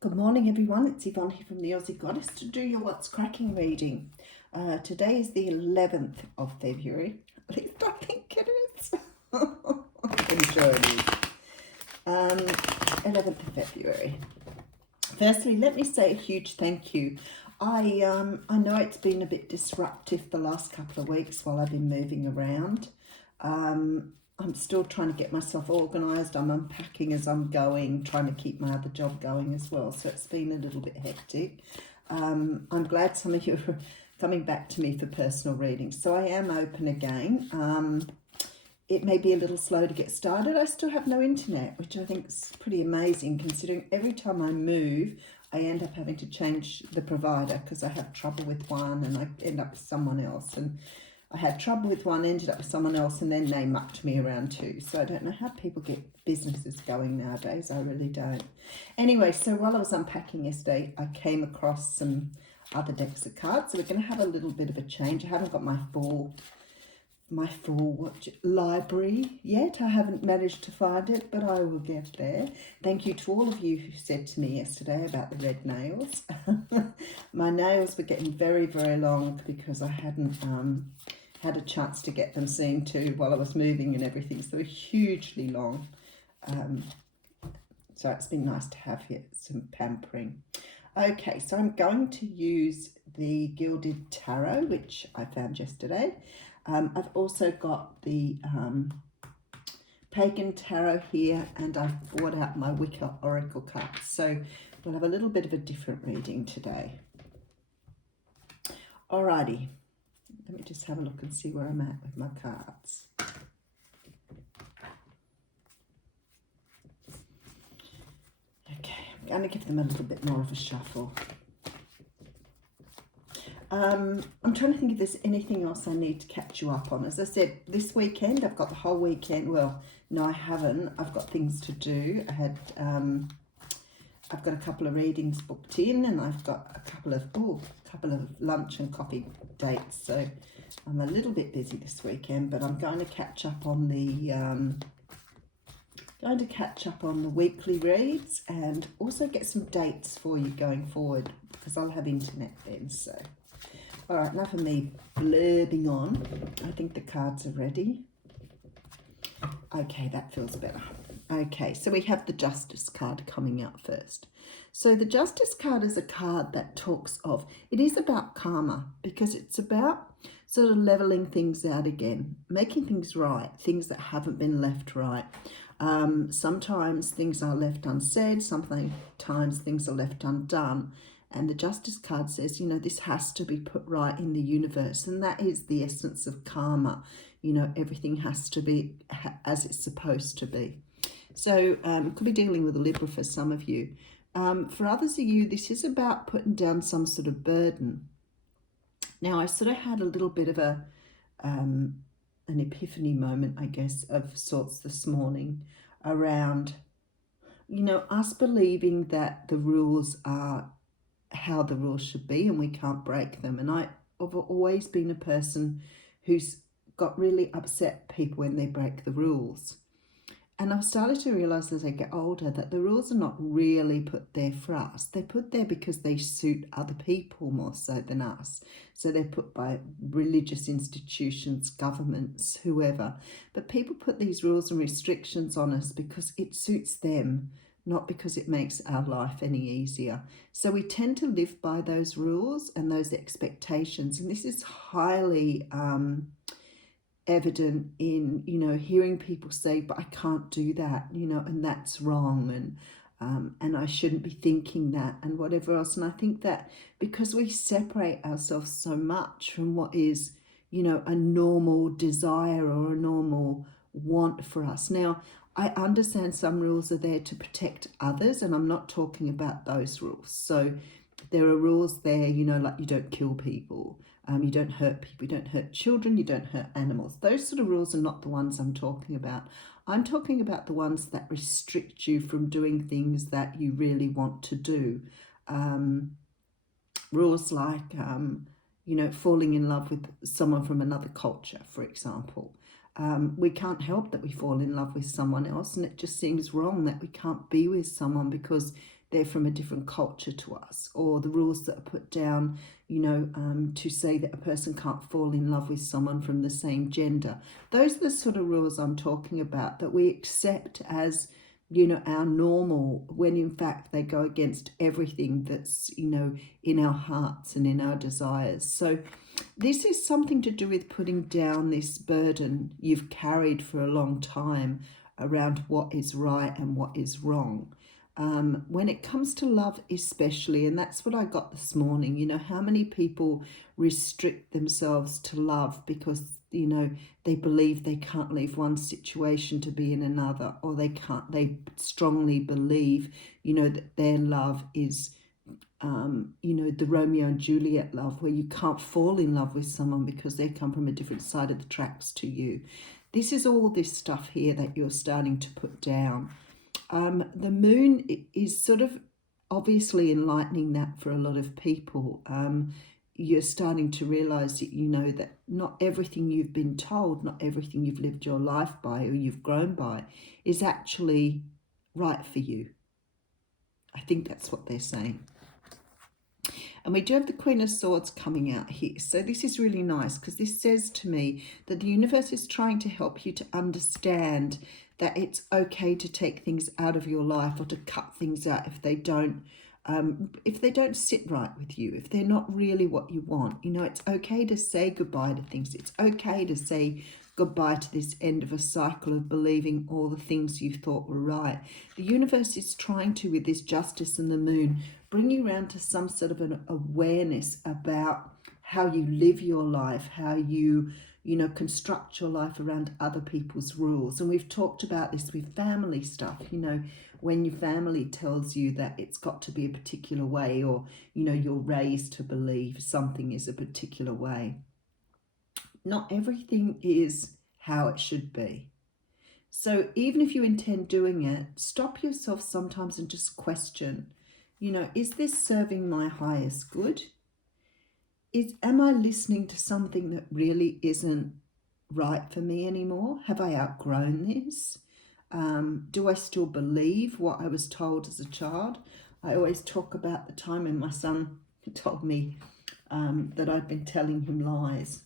Good morning, everyone. It's Yvonne here from the Aussie Goddess to do your What's Cracking reading. Today is the 11th of February. At least I think it is. I'm sure it is. 11th of February. Firstly, let me say a huge thank you. I know it's been a bit disruptive the last couple of weeks while I've been moving around. I'm still trying to get myself organised. I'm unpacking as I'm going, trying to keep my other job going as well. So it's been a little bit hectic. I'm glad some of you are coming back to me for personal readings. So I am open again. It may be a little slow to get started. I still have no internet, which I think is pretty amazing considering every time I move, I end up having to change the provider because I have trouble with one and I end up with someone else. And I had trouble with one, ended up with someone else, and then they mucked me around too. So I don't know how people get businesses going nowadays. I really don't. Anyway, so while I was unpacking yesterday, I came across some other decks of cards. So we're going to have a little bit of a change. I haven't got my full library yet. I haven't managed to find it, but I will get there. Thank you to all of you who said to me yesterday about the red nails. My nails were getting very, very long because I hadn't had a chance to get them seen to while I was moving and everything. So they were hugely long. So it's been nice to have here some pampering. Okay, so I'm going to use the Gilded Tarot, which I found yesterday. I've also got the Pagan Tarot here, and I've brought out my Wicca Oracle cards. So we'll have a little bit of a different reading today. Alrighty, let me just have a look and see where I'm at with my cards. Okay, I'm going to give them a little bit more of a shuffle. I'm trying to think if there's anything else I need to catch you up on. As I said, this weekend, I've got the whole weekend. Well, no, I haven't. I've got things to do. I've got a couple of readings booked in, and I've got a couple of lunch and coffee dates. So I'm a little bit busy this weekend, but I'm going to catch up on the weekly reads and also get some dates for you going forward because I'll have internet then. So. All right, enough of me blurbing on. I think the cards are ready. Okay, that feels better. Okay, so we have the Justice card coming out first. So the Justice card is a card that talks of, it is about karma because it's about sort of leveling things out again, making things right, things that haven't been left right. Sometimes things are left unsaid, sometimes things are left undone. And the Justice card says, you know, this has to be put right in the universe. And that is the essence of karma. You know, everything has to be as it's supposed to be. So could be dealing with a Libra for some of you. For others of you, this is about putting down some sort of burden. Now, I sort of had a little bit of an epiphany moment, I guess, of sorts this morning around, you know, us believing that the rules are how the rules should be and we can't break them. And I've always been a person who's got really upset people when they break the rules. And I've started to realise as I get older that the rules are not really put there for us. They're put there because they suit other people more so than us. So they're put by religious institutions, governments, whoever. But people put these rules and restrictions on us because it suits them, not because it makes our life any easier. So we tend to live by those rules and those expectations. And this is highly evident in, you know, hearing people say, but I can't do that, you know, and that's wrong. And I shouldn't be thinking that and whatever else. And I think that because we separate ourselves so much from what is, you know, a normal desire or a normal want for us. Now, I understand some rules are there to protect others, and I'm not talking about those rules. So there are rules there, you know, like you don't kill people, you don't hurt people, you don't hurt children, you don't hurt animals. Those sort of rules are not the ones I'm talking about. I'm talking about the ones that restrict you from doing things that you really want to do. Rules like, you know, falling in love with someone from another culture, for example. We can't help that we fall in love with someone else, and it just seems wrong that we can't be with someone because they're from a different culture to us, or the rules that are put down, you know, to say that a person can't fall in love with someone from the same gender. Those are the sort of rules I'm talking about that we accept as, you know, our normal, when in fact they go against everything that's, you know, in our hearts and in our desires. So this is something to do with putting down this burden you've carried for a long time around what is right and what is wrong. When it comes to love especially, and that's what I got this morning, you know, how many people restrict themselves to love because, you know, they believe they can't leave one situation to be in another, or they strongly believe, you know, that their love is, you know, the Romeo and Juliet love, where you can't fall in love with someone because they come from a different side of the tracks to you. This is all this stuff here that you're starting to put down. The moon is sort of obviously enlightening that for a lot of people. You're starting to realize that, you know, that not everything you've been told, not everything you've lived your life by or you've grown by is actually right for you. I think that's what they're saying. And we do have the Queen of Swords coming out here. So this is really nice because this says to me that the universe is trying to help you to understand that it's okay to take things out of your life or to cut things out if they don't sit right with you, if they're not really what you want. You know, it's okay to say goodbye to things. It's okay to say goodbye to this end of a cycle of believing all the things you thought were right. The universe is trying to, with this justice and the moon, bring you around to some sort of an awareness about how you live your life, how you know, construct your life around other people's rules. And we've talked about this with family stuff, you know, when your family tells you that it's got to be a particular way, or, you know, you're raised to believe something is a particular way. Not everything is how it should be. So even if you intend doing it, stop yourself sometimes and just question, you know, is this serving my highest good? Am I listening to something that really isn't right for me anymore? Have I outgrown this? Do I still believe what I was told as a child? I always talk about the time when my son told me that I'd been telling him lies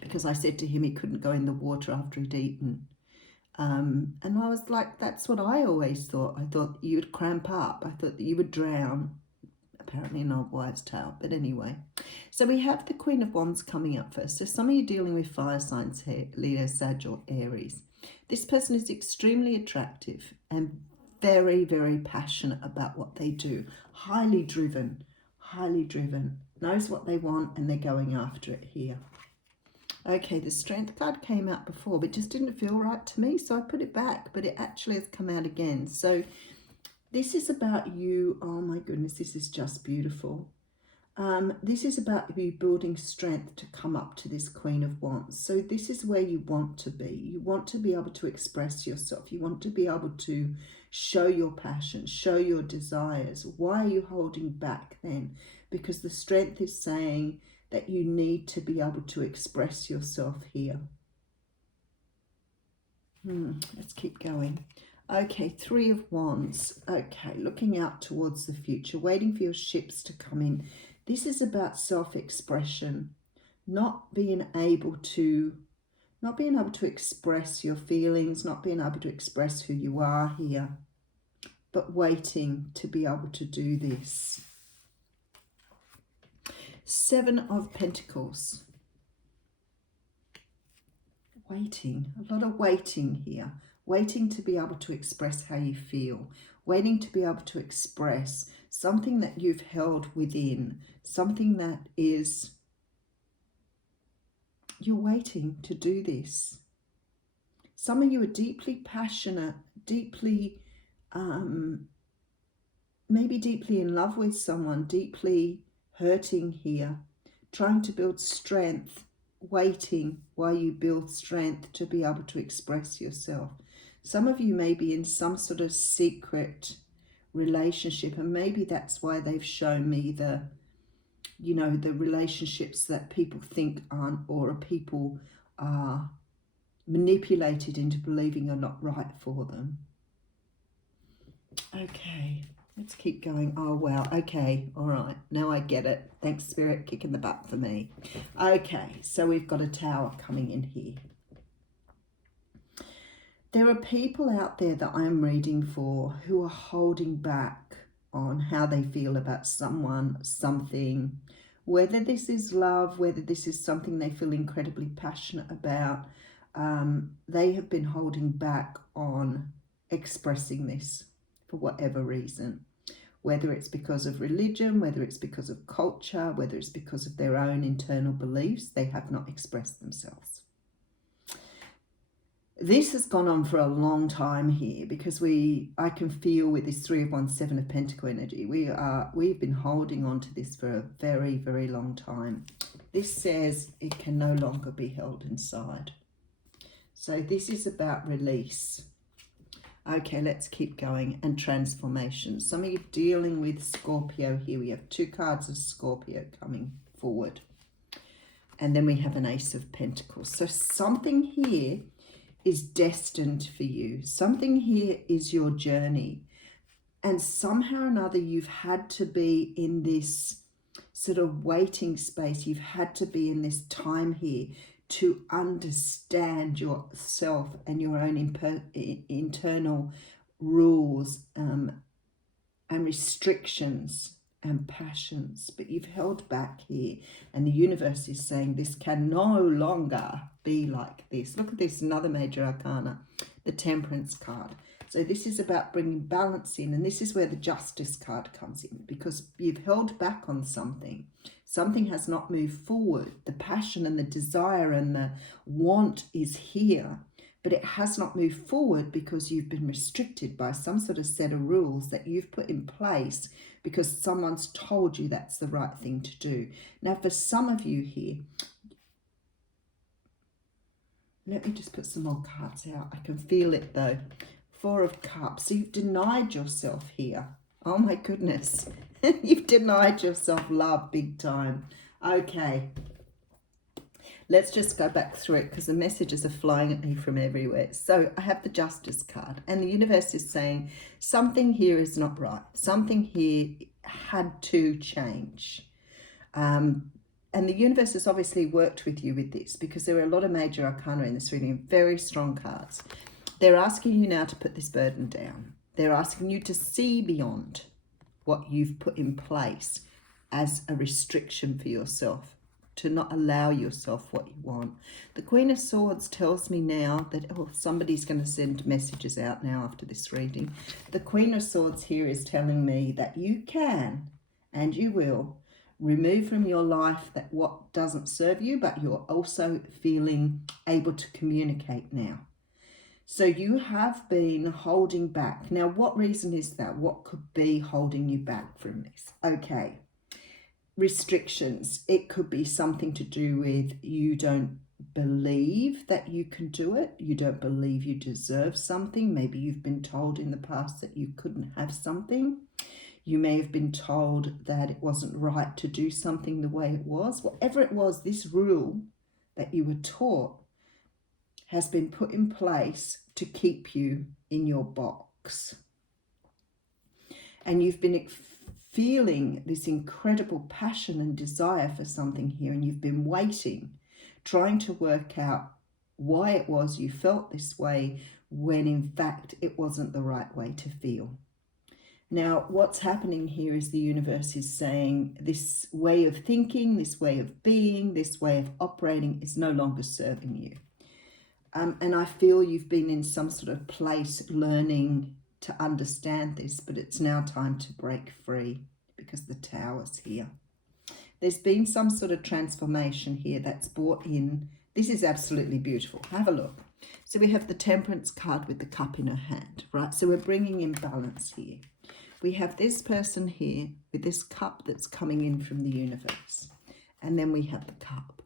because I said to him he couldn't go in the water after he'd eaten. And I was like, that's what I always thought. I thought you would cramp up. I thought that you would drown. Apparently an old wives' tale, but anyway. So we have the Queen of Wands coming up first. So some of you dealing with fire signs here, Leo, Sag or Aries. This person is extremely attractive and very, very passionate about what they do. Highly driven, knows what they want and they're going after it here. Okay, the Strength card came out before, but just didn't feel right to me, so I put it back, but it actually has come out again. So this is about you. Oh my goodness, this is just beautiful. This is about you building strength to come up to this Queen of Wands. So this is where you want to be. You want to be able to express yourself. You want to be able to show your passion, show your desires. Why are you holding back then? Because the Strength is saying that you need to be able to express yourself here. Let's keep going. Okay, Three of Wands. Okay, looking out towards the future, waiting for your ships to come in. This is about self-expression, not being able to express your feelings, not being able to express who you are here, but waiting to be able to do this. Seven of Pentacles. Waiting, a lot of waiting here. Waiting to be able to express how you feel. Waiting to be able to express something that you've held within. Something that is, you're waiting to do this. Some of you are deeply passionate, deeply, maybe deeply in love with someone, deeply hurting here, trying to build strength, waiting while you build strength to be able to express yourself. Some of you may be in some sort of secret relationship, and maybe that's why they've shown me the, you know, the relationships that people think aren't, or people are manipulated into believing are not right for them. Okay, let's keep going. Oh, wow. Okay, all right. Now I get it. Thanks, Spirit, kicking the butt for me. Okay, so we've got a Tower coming in here. There are people out there that I'm reading for who are holding back on how they feel about someone, something, whether this is love, whether this is something they feel incredibly passionate about. They have been holding back on expressing this for whatever reason, whether it's because of religion, whether it's because of culture, whether it's because of their own internal beliefs. They have not expressed themselves. This has gone on for a long time here because I can feel with this 3 of Wands, 7 of Pentacle energy, we've been holding on to this for a very, very long time. This says it can no longer be held inside. So this is about release. Okay, let's keep going. And transformation. Some of you dealing with Scorpio here. We have 2 cards of Scorpio coming forward. And then we have an Ace of Pentacles. So something here is destined for you. Something here is your journey. And somehow or another, you've had to be in this sort of waiting space. You've had to be in this time here to understand yourself and your own internal rules and restrictions and passions, but you've held back here, and the universe is saying this can no longer be like this. Look at this, another major arcana, the Temperance card. So this is about bringing balance in, and this is where the Justice card comes in, because you've held back on something. Something has not moved forward. The passion and the desire and the want is here, but it has not moved forward because you've been restricted by some sort of set of rules that you've put in place because someone's told you that's the right thing to do. Now, for some of you here, let me just put some more cards out. I can feel it though. 4 of Cups. So you've denied yourself here. Oh my goodness. You've denied yourself love big time. Okay. Let's just go back through it because the messages are flying at me from everywhere. So I have the Justice card, and the universe is saying something here is not right. Something here had to change. And the universe has obviously worked with you with this because there are a lot of major arcana in this reading, very strong cards. They're asking you now to put this burden down. They're asking you to see beyond what you've put in place as a restriction for yourself, to not allow yourself what you want. The Queen of Swords tells me now that, oh, somebody's going to send messages out now after this reading. The Queen of Swords here is telling me that you can, and you will, remove from your life that what doesn't serve you, but you're also feeling able to communicate now. So you have been holding back. Now, what reason is that? What could be holding you back from this? Okay. Restrictions. It could be something to do with you don't believe that you can do it. You don't believe you deserve something. Maybe you've been told in the past that you couldn't have something. You may have been told that it wasn't right to do something the way it was. Whatever it was, this rule that you were taught has been put in place to keep you in your box. And you've been feeling this incredible passion and desire for something here, and you've been waiting, trying to work out why it was you felt this way when in fact it wasn't the right way to feel. Now, what's happening here is the universe is saying this way of thinking, this way of being, this way of operating is no longer serving you. And I feel you've been in some sort of place learning to understand this, but it's now time to break free because the Tower's here. There's been some sort of transformation here that's brought in. This is absolutely beautiful. Have a look. So we have the Temperance card with the cup in her hand, right? So we're bringing in balance here. We have this person here with this cup that's coming in from the universe. And then we have the cup.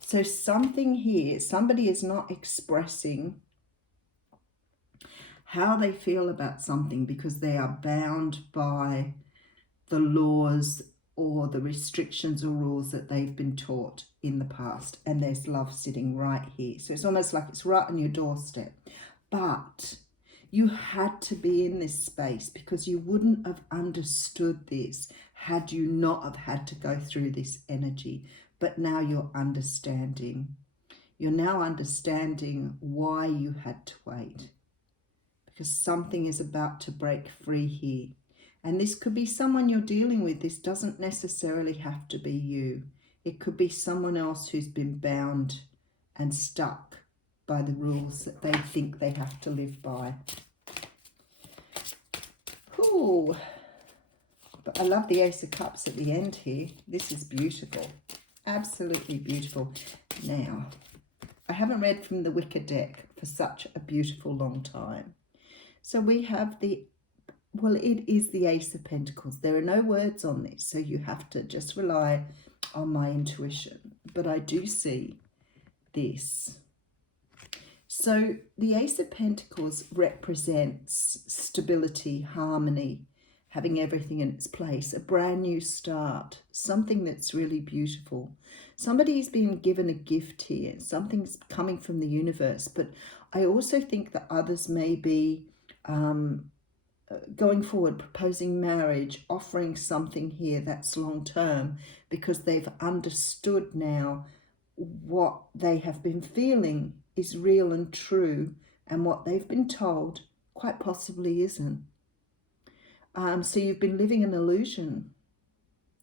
So something here, somebody is not expressing how they feel about something because they are bound by the laws or the restrictions or rules that they've been taught in the past. And there's love sitting right here. So it's almost like it's right on your doorstep. But You had to be in this space because you wouldn't have understood this had you not have had to go through this energy. But now you're understanding. You're now understanding why you had to wait, because something is about to break free here. And this could be someone you're dealing with. This doesn't necessarily have to be you. It could be someone else who's been bound and stuck by the rules that they think they have to live by. Ooh. But I love the Ace of Cups at the end here. This is beautiful. Absolutely beautiful. Now, I haven't read from the Wicker deck for such a beautiful long time. So we have the, well, it is the Ace of Pentacles. There are no words on this, so you have to just rely on my intuition. But I do see this. So the Ace of Pentacles represents stability, harmony, having everything in its place, a brand new start, something that's really beautiful. Somebody's been given a gift here, something's coming from the universe, but I also think that others may be going forward, proposing marriage, offering something here that's long term, because they've understood now what they have been feeling is real and true, and what they've been told quite possibly isn't. So you've been living an illusion.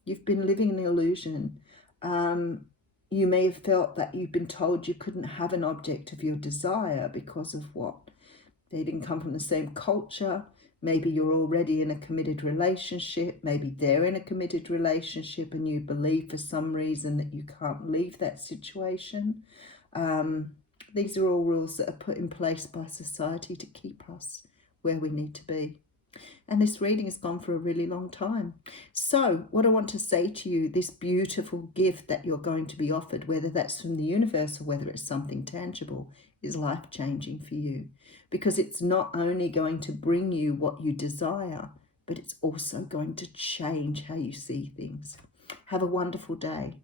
You've been living an illusion. You may have felt that you've been told you couldn't have an object of your desire because of what? They didn't come from the same culture. Maybe you're already in a committed relationship. Maybe they're in a committed relationship and you believe for some reason that you can't leave that situation. These are all rules that are put in place by society to keep us where we need to be. And this reading has gone for a really long time. So what I want to say to you, this beautiful gift that you're going to be offered, whether that's from the universe or whether it's something tangible, is life-changing for you. Because it's not only going to bring you what you desire, but it's also going to change how you see things. Have a wonderful day.